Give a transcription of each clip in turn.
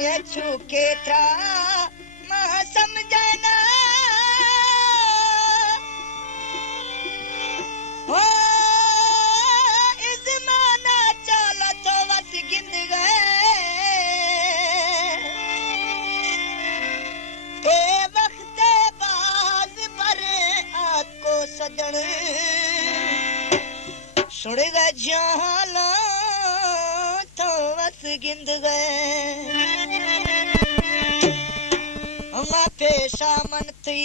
छू केतिरा मां समझना हो इज़माना चाल तो वस गिंद गए ए वक्त बाज पर आपको सजन सुन गए जाला तो वस गिंद गए मां पेशा मन थी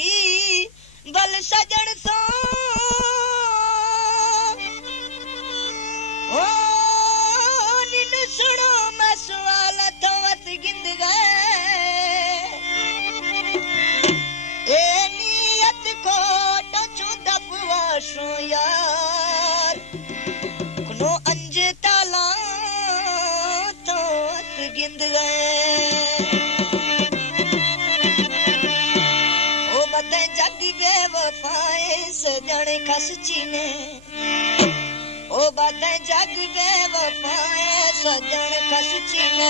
बल सजन सो ओ निन सुनो मैं सवाल तो वस गिंद गए ए नियत को टचू दबवाशो यार कुनो अंज ताला तो वस गिंद गए ओ बदे जग बेवफाए सजन कस चीने ओ बदे जग बेवफाए सजन कस चीने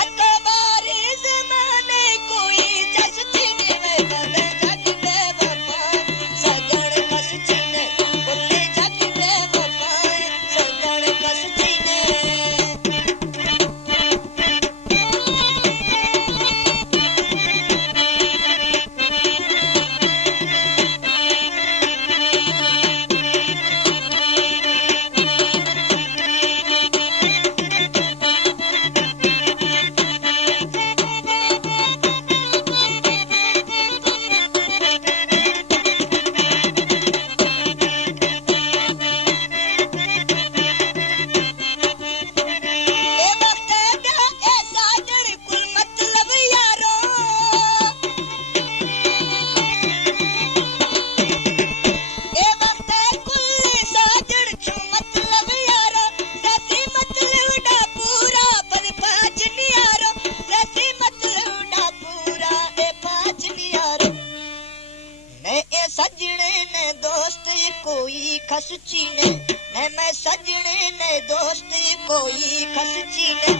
अतो बारी ज़माने कोई जस चीने में बदे जग बेवफाए सजन कस चीने बोले जग बेवफाए सजन कस चीने सजने ने दोस्त कोई खस चीने मैं सजने ने दोस्त कोई खस चीने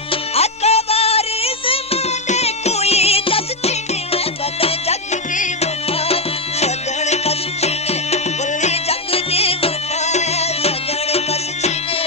अकबारी ज़माने कोई जस चीने में बदे जग दी वफा सजन खस चीने बोले जग दी वफा सजन खस चीने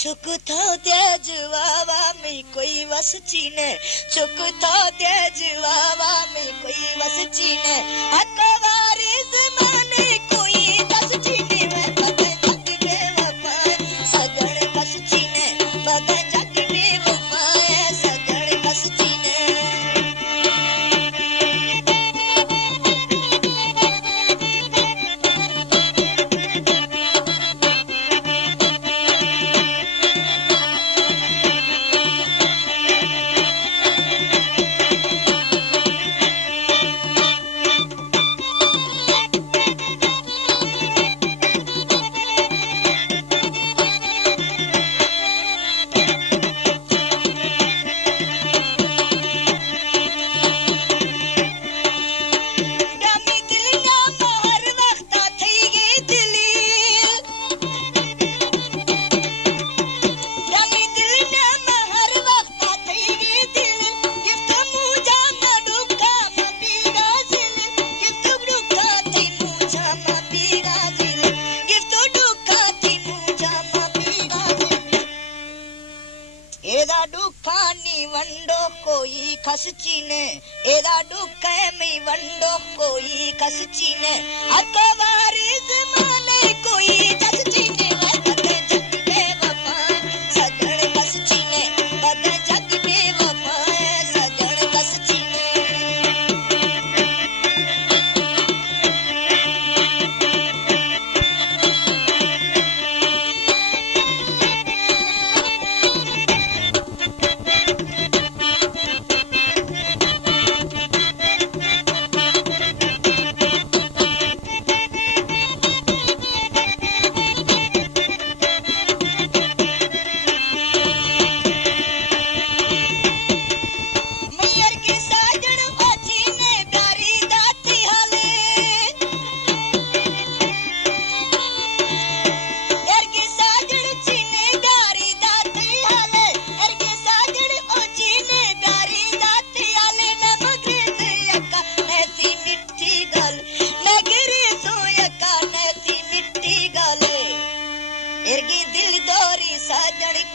चुक तो तेज वावा में कोई वस चीने चुक तो तेज वावा में कोई वस चीने अकबारी ज़माने कोई दस चीने में बदे जग बेवफा सजन कस चीने बदे जग बेवफा सजन कस चीने खस चीने एदा दुख में वंडो कोई खस चीने अकवार जमाने कोई जस चीने बद जग बेवफा सजन खस चीने बद जग बेवफा सजन खस चीने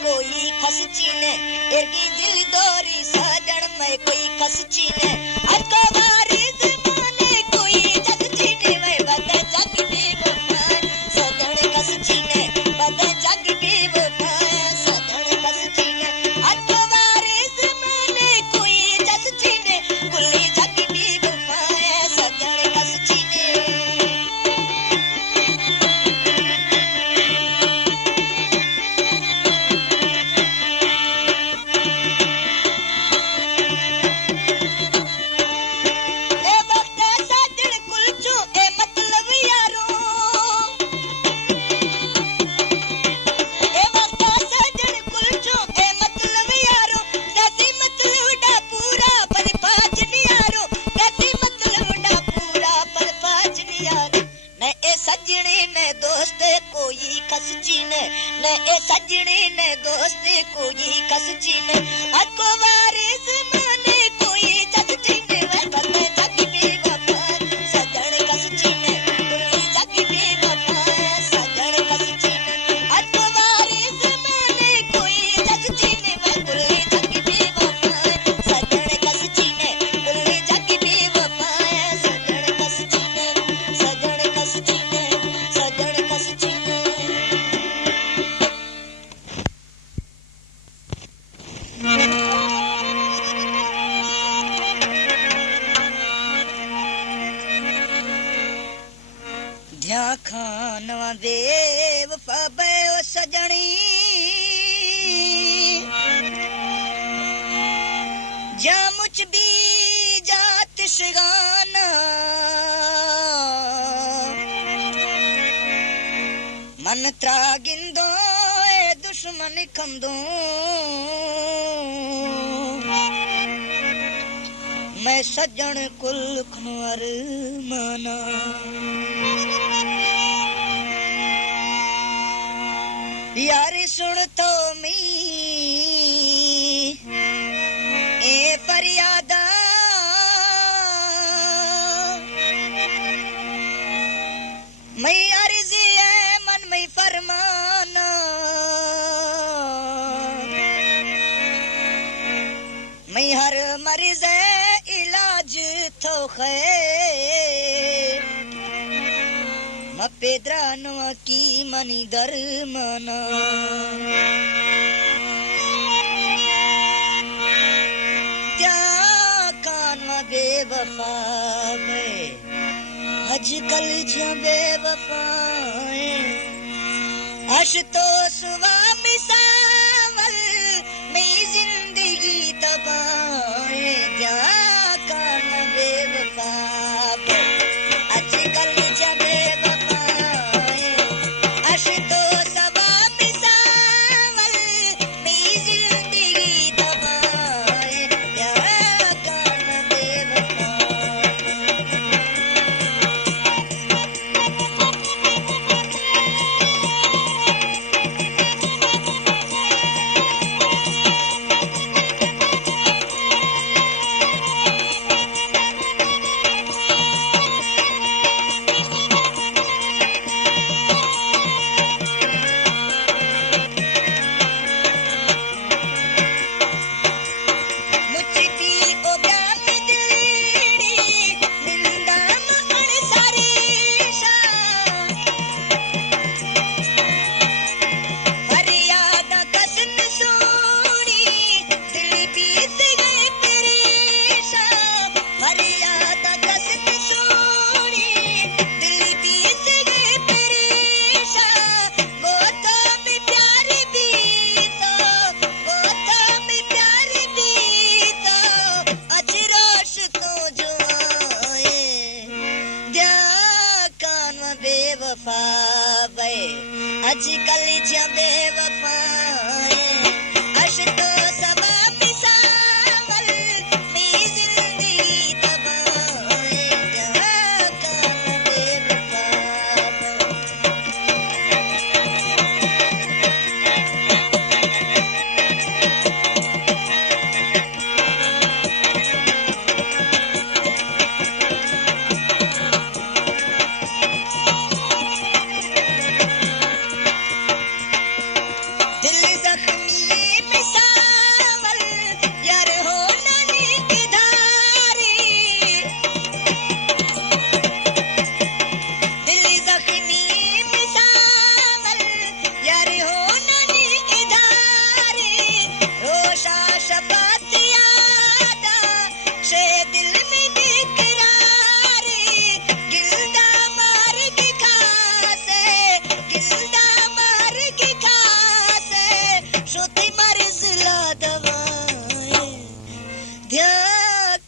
कोई खस चीने एरगी दिल दोरी साजन में कोई खस चीने अकवार जमाने कोई जस चीने वे बद जग बेवफा सजन खस चीने बद जग बेवफा सजन खस चीने अकवार जमाने कोई जस चीने कुली जग बेवफा सजन खस चीने न ए सजने न दोस्त कोई खस चीने अकवार जमाने कोई जस चीने वे बद जग बेवफा सजन खस चीने कुली जग बेवफा सजन खस चीने अकवार जमाने कोई जस चीने वे कुली जग बेवफा सजन खस चीने कुली जग बेवफा सजन खस चीने सजन खस चीने सजन खस चीने ध्या खानवा देव पबयो सजनी जा मुझ भी जात शिगाना मन त्रागिंदो ए दुश्मन खंदो मैं सजन कुल खुनवर माना यारी सुन तो मी ए फरियादा मैं अर्जी है मन में फरमाना मैं हर मरीज इलाज तो खे पेद्रानवा की मनी दरमाना क्या कानवा बेवफा आजकल जो बेवफाए अश तो सुवा मिसावल में जिंदगी तबाए क्या कानवा बेवफा आजकल जो बेवफा बे आजकल जा बेवफा अश तो सबा मिसावल मी जिंदगी तबाह जा कान बेवफा दिल जख्मी मिसावल यार हो ननी की धारी दिल जख्मी मिसावल यार हो ननी की धारी रोशा शबात यादा शे दिल में बेकरारी गिल्दा मार के खासे गिल्दा मार के खासे श्रुति मर्ज़ला दवाए ध्या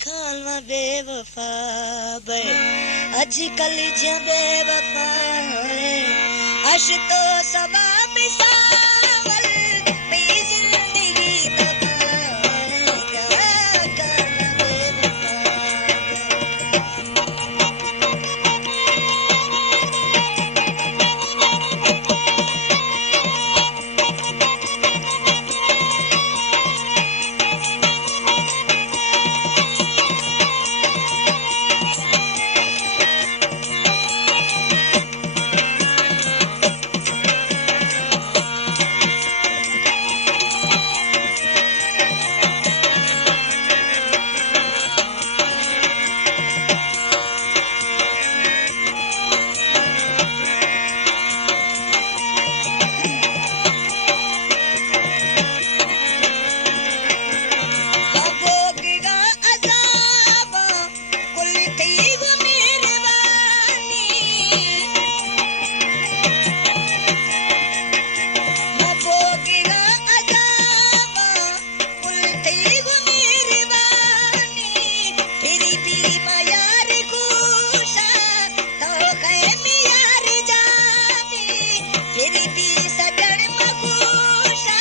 खालमा बेवफा बे आजकल जा बेवफा अश तो सबा मिसावल मी जिंदगी तबाह क्या करना बेवफा भोगेगा अज़ाब कुल थी वो मेहरबानी भोगेगा अज़ाब कुल थी वो मेहरबानी फिर भी मयार खुशा तो कै मियार जानी फिर भी सजन मखुशा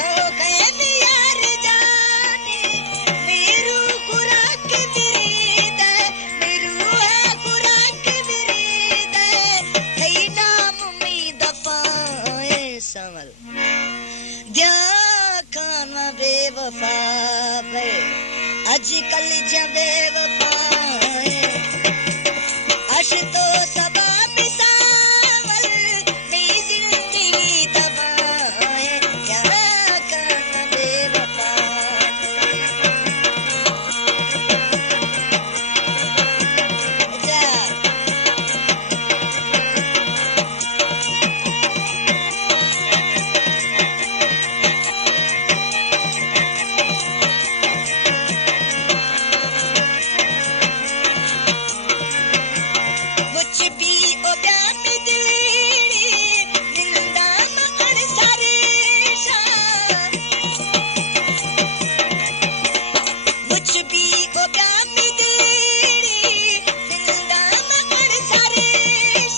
तो कै मियार जानी मेरू खुराक बिरीद मेरू है खुराक बिरीद सही नाम उम्मीद पाए संवल द्या खाना बेवफा बे आजकल जा बेवफा अश तो सबा मिसावल मी जिंदगी तबाह क्या करना बेवफा जा मुझ भी ओ प्यार दिली दिलदा मखण सारे शान मुझ भी ओ प्यार दिली दिलदा मखण सारे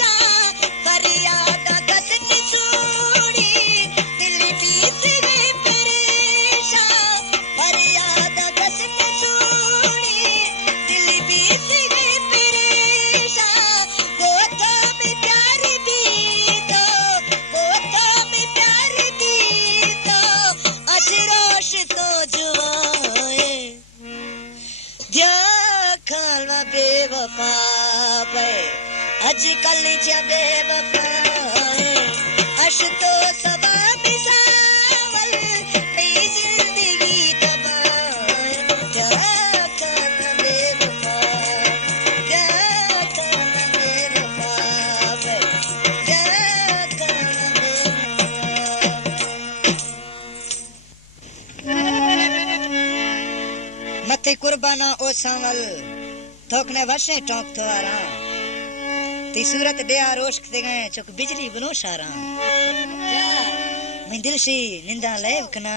शान फरियाद गसन सूड़ी दिल बीत गए परेशान फरियाद गसन सूड़ी दिल बीत गए परेशान वो तो में प्यार भी तो अशरोश तो जुआए ध्या खालमा बेवफा बे आजकल जा बेवफा अश तो सबा मिसावल मी जिंदगी तबाह क्या करना बेवफा क्या करना बेवफा बे क्या करना बेवफा मथे कुर्बाना ओ सांवल थोकने वर्षे टोंक थवारा ती सूरत दया रोश ते गए चुक बिजली बनो शारा मैं दिल सी निंदा लेव कना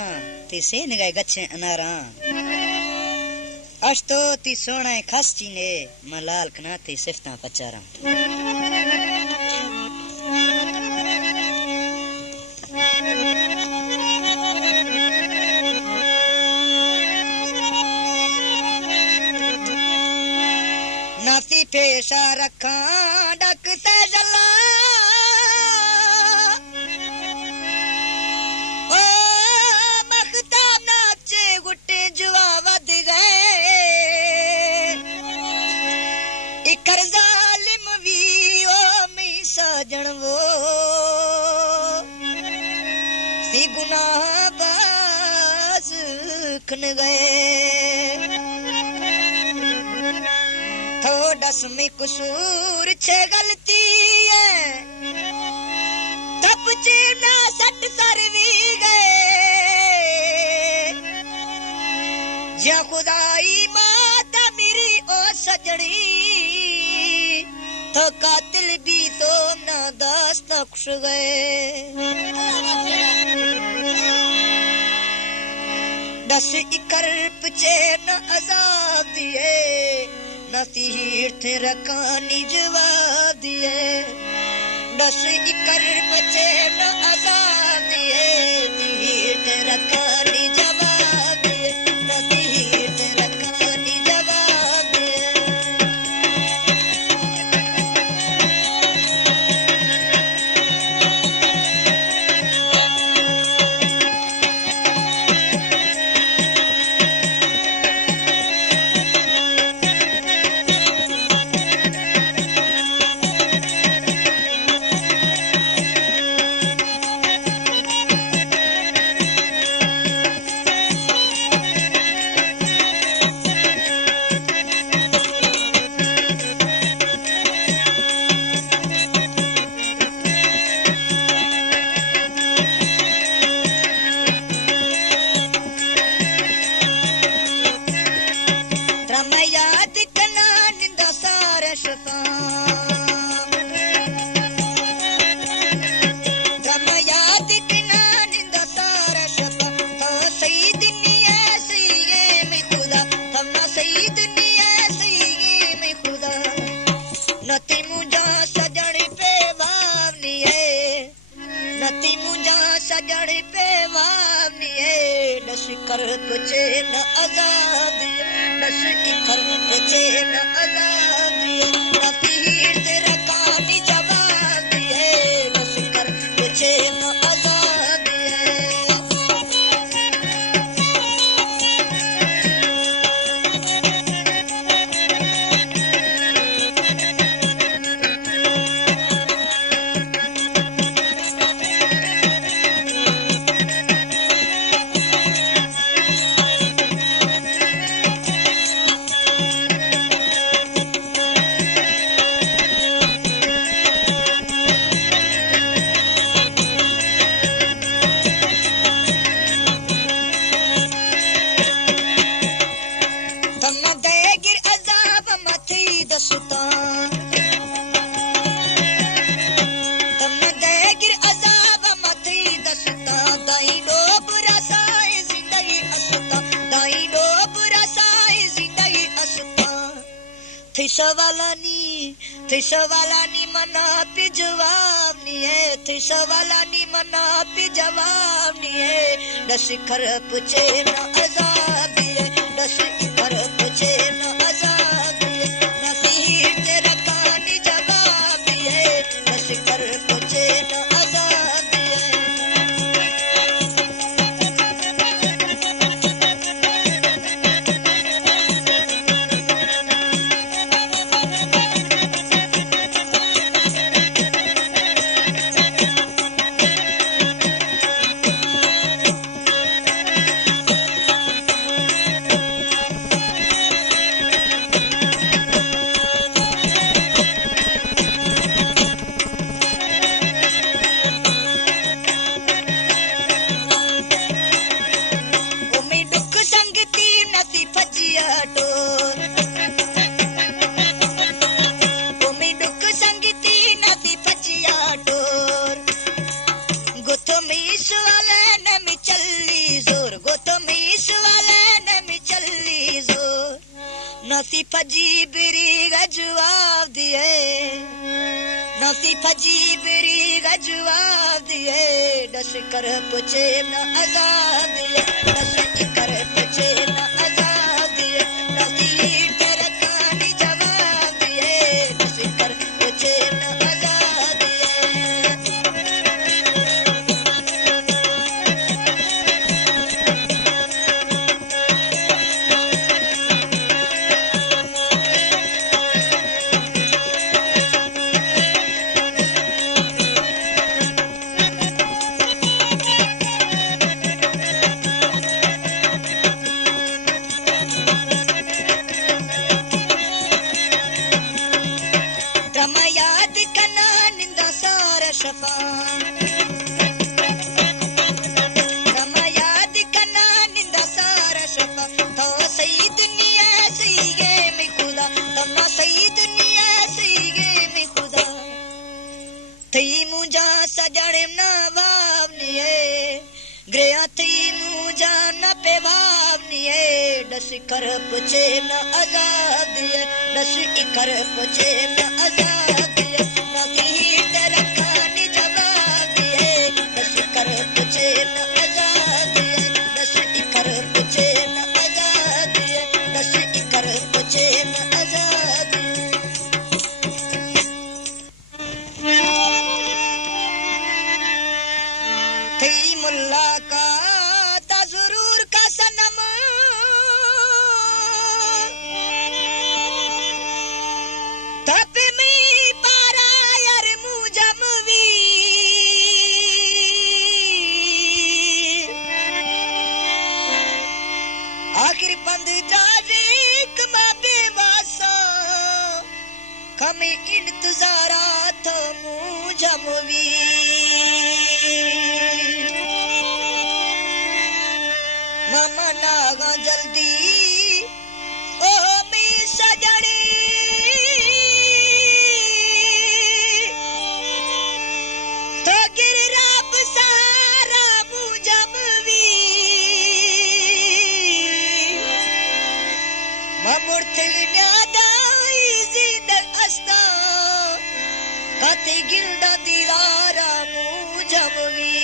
ती से निगाह गच्छे अनारा अश्तो ती सोना खास चीने मलाल कना ती सिफता पचारा नासी पेशा रखा डक से जला ओ मखताब नाचे गुट्टे जुआ वध गए इकर जालिम भी ओ मी सजन वो सी गुनाह बाज खन गए थोड़स में कसूर छे गलती है तब चीना सट सर भी गए जा खुदाई माता मेरी ओ सजनी तो कातिल भी तो ना दास्त खुश गए दस इकर पचे न आजाद दिए न तीर्थ रकानी जवाब दिए दस इकर बचे न आजाद दिए तीर्थ रकानी जवाब दिए न तीर्थ रकानी जवाब दिए सजड़ पे वावनिए दस कर कुचे न आजाद दस कर कुचे न आजाद न तीर्थ रकानी जवाब दिए दस कर कुचे न आजाद सवालानी मना पे जवाब नहीं है थे सवालानी मना पे जवाब नहीं है दस कर पूछे न आजाद है दस कर पूछे न आजाद है नसीब तेरा कानी जवाब है दस कर पूछे न आजाद है नसी फजी बिरी जवाब दिए नसी फजी बिरी जवाब दिए दस कर पूछे न आजाद दिए दस कर पूछे न आजाद दिए नसी तेरा कानी जवाब दिए शफा रमा याद करना निंदा सारा शफा तो सही दुनिया सही गे मैं खुदा तमा सही दुनिया सही गे मैं खुदा थई मुझा सजणे ना भावनिए ग्रेया थई मुझा ना पे भावनिए दस कर पुछे ना आजाद है दस कर पुछे ना आजाद है ना की तरका नि जवाब है दस कर पुछे ना आजाद है दस कर पुछे ना आजाद है दस कर पुछे ना आजाद थी मुलाकात जरूर का सनम तब में पारा यार मुजमवी आखिर पंद जाजिक माबे वासा कमे इंतजारा तो मुजमवी मामा नागा जल्दी ओ मी सजनी तो गिर रब सहारा मुजमवी ममुर्थ न्यादाई जिंदग अस्ता कते गिल्दा दीवारा मुजमवी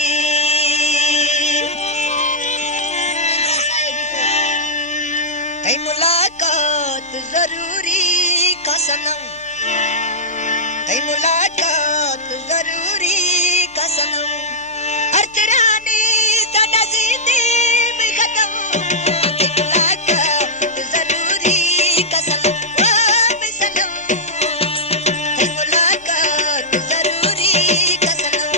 तई मुलाकात जरूरी का सनम तई मुलाकात जरूरी का सनम अर्तरानी सदा जिंदगी में खत्म तई मुलाकात जरूरी का सनम ओ मैं सनम तई मुलाकात जरूरी का सनम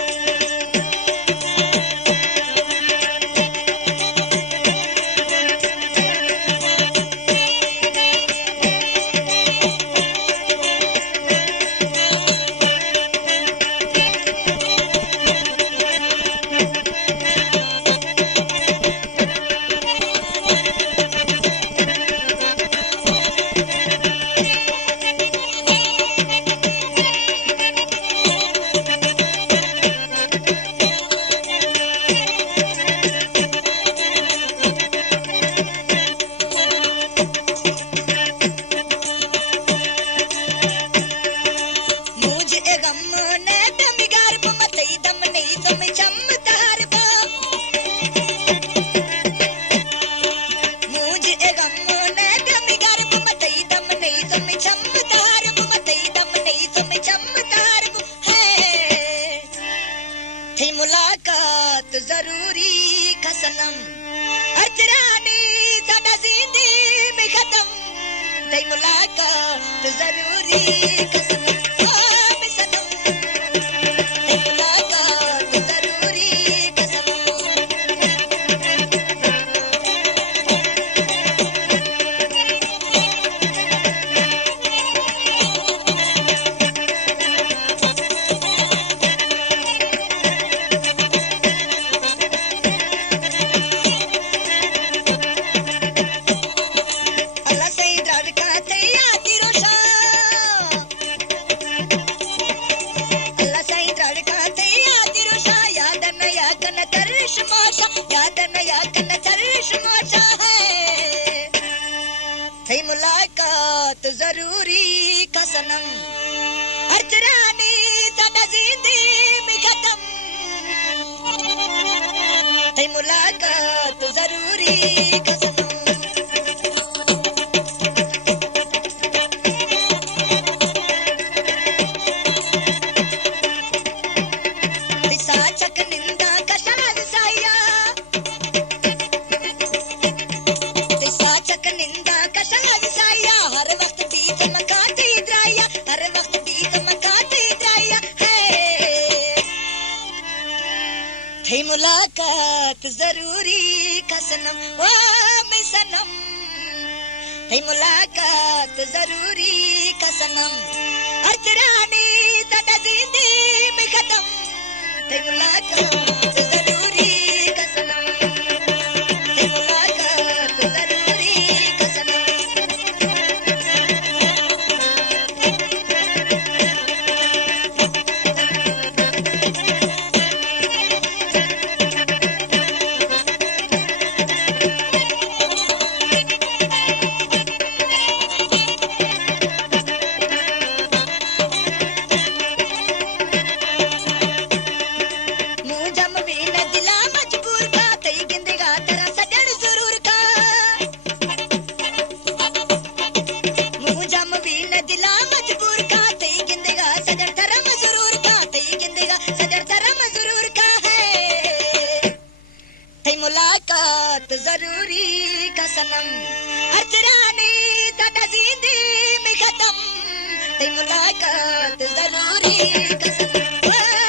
थी मुलाकात जरूरी का सनम अजरानी सदा जिंदगी में खत्म थी मुलाकात जरूरी का सनम ओ मैं सनम थी मुलाकात जरूरी का सनम थी मुलाकात जरूरी का सनम अजरानी सदा जिंदगी में खत्म थी मुलाकात जरूरी का सनम थी मुलाकात जरूरी का सनम ओ मैं सनम थी मुलाकात जरूरी का सनम अजरानी सदा जिंदगी में खत्म ते मुलाकात जरूरी कसम ते मुलाकात जरूरी कसम मुंह जम भी न दिला मजबूर का तई गिंदेगा तेरा सजन जरूर का मुंह जम भी न दिला मजबूर का तई गिंदेगा सजन धर्म जरूर का तई गिंदेगा सजन धर्म जरूर का है तई मुलाकात जरूरी का सनम अर्चरानी दादा जिंदी में खत्म तई मुलाकात जरूरी का सनम